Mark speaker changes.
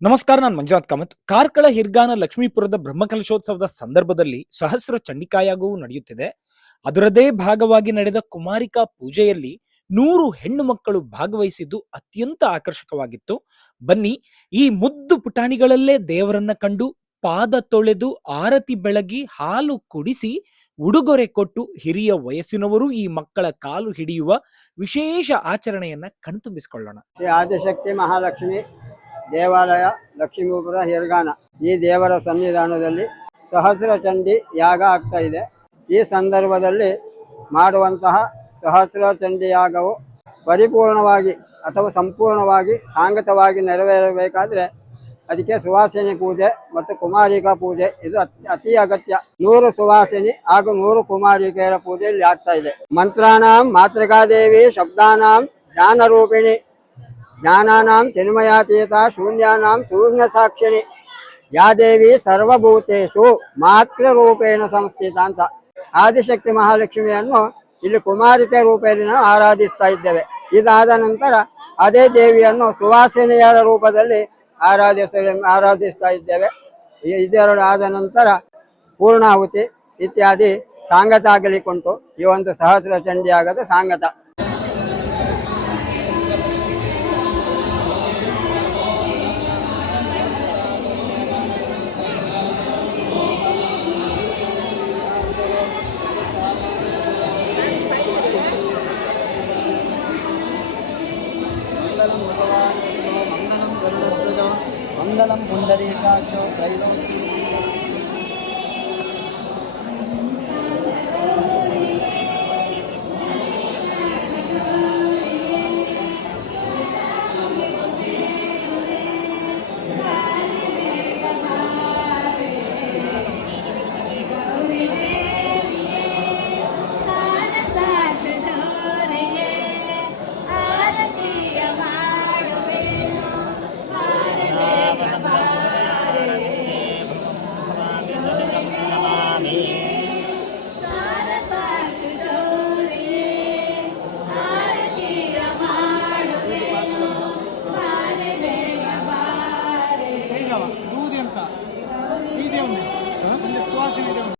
Speaker 1: ನಮಸ್ಕಾರ, ನಾನು ಮಂಜುನಾಥ್ ಕಾಮತ್. ಕಾರ್ಕಳ ಹಿರ್ಗಾನ ಲಕ್ಷ್ಮೀಪುರದ ಬ್ರಹ್ಮಕಲಶೋತ್ಸವದ ಸಂದರ್ಭದಲ್ಲಿ ಸಹಸ್ರ ಚಂಡಿಕಾಯಾಗವೂ ನಡೆಯುತ್ತಿದೆ. ಅದರದೇ ಭಾಗವಾಗಿ ನಡೆದ ಕುಮಾರಿಕಾ ಪೂಜೆಯಲ್ಲಿ ನೂರು ಹೆಣ್ಣು ಮಕ್ಕಳು ಭಾಗವಹಿಸಿದ್ದು ಅತ್ಯಂತ ಆಕರ್ಷಕವಾಗಿತ್ತು. ಬನ್ನಿ, ಈ ಮುದ್ದು ಪುಟಾಣಿಗಳಲ್ಲೇ ದೇವರನ್ನ ಕಂಡು ಪಾದ ತೊಳೆದು ಆರತಿ ಬೆಳಗಿ ಹಾಲು ಕುಡಿಸಿ ಉಡುಗೊರೆ ಕೊಟ್ಟು ಹಿರಿಯ ವಯಸ್ಸಿನವರು ಈ ಮಕ್ಕಳ ಕಾಲು ಹಿಡಿಯುವ ವಿಶೇಷ ಆಚರಣೆಯನ್ನ ಕಣ್ತುಂಬಿಸಿಕೊಳ್ಳೋಣ.
Speaker 2: ಆದಿಶಕ್ತಿ ಮಹಾಲಕ್ಷ್ಮಿ ದೇವಾಲಯ, ಲಕ್ಷ್ಮೀಪುರ ಹಿರ್ಗಾನ ಈ ದೇವರ ಸನ್ನಿಧಾನದಲ್ಲಿ ಸಹಸ್ರ ಚಂಡಿ ಯಾಗ ಆಗ್ತಾ ಇದೆ. ಈ ಸಂದರ್ಭದಲ್ಲಿ ಮಾಡುವಂತಹ ಸಹಸ್ರ ಚಂಡಿ ಯಾಗವು ಪರಿಪೂರ್ಣವಾಗಿ ಅಥವಾ ಸಂಪೂರ್ಣವಾಗಿ ಸಾಂಗತವಾಗಿ ನೆರವೇರಬೇಕಾದ್ರೆ ಅದಕ್ಕೆ ಸುವಾಸಿನಿ ಪೂಜೆ ಮತ್ತು ಕುಮಾರಿಕಾ ಪೂಜೆ. ಇದು ಅತ್- ಅಗತ್ಯ. ನೂರು ಸುವಾಸಿನಿ ಹಾಗೂ ನೂರು ಕುಮಾರಿಕೆಯರ ಪೂಜೆ ಇಲ್ಲಿ ಆಗ್ತಾ ಇದೆ. ಮಂತ್ರಾನಾಂ, ಮಾತೃಕಾದೇವಿ, ಶಬ್ದಾನಾಂ, ಜ್ಞಾನರೂಪಿಣಿ ಜ್ಞಾನಾನಾಂ ಚಿನ್ಮಯಾತೀತ ಶೂನ್ಯಾನಾಂ ಶೂನ್ಯ ಸಾಕ್ಷಿಣಿ ಯಾ ದೇವಿ ಸರ್ವಭೂತೇಶು ಮಾತೃರೂಪೇಣ ಸಂಸ್ಥಿತ ಅಂತ. ಆದಿಶಕ್ತಿ ಮಹಾಲಕ್ಷ್ಮಿಯನ್ನು ಇಲ್ಲಿ ಕುಮಾರಿಕೆ ರೂಪದಲ್ಲಿ ನಾವು ಆರಾಧಿಸ್ತಾ ಇದ್ದೇವೆ. ಇದಾದ ನಂತರ ಅದೇ ದೇವಿಯನ್ನು ಸುವಾಸಿನಿಯರ ರೂಪದಲ್ಲಿ ಆರಾಧಿಸ ಆರಾಧಿಸ್ತಾ ಇದ್ದೇವೆ. ಇದೆರಡು ಆದ ನಂತರ ಪೂರ್ಣಾಹುತಿ ಇತ್ಯಾದಿ ಸಾಂಗತ ಆಗಲಿಕ್ಕುಂಟು ಈ ಒಂದು ಸಹಸ್ರ மங்களம் பகவான் மங்களம்
Speaker 3: கருணத்வஜம் மங்களம் புண்டரீகாட்சோ தைலம்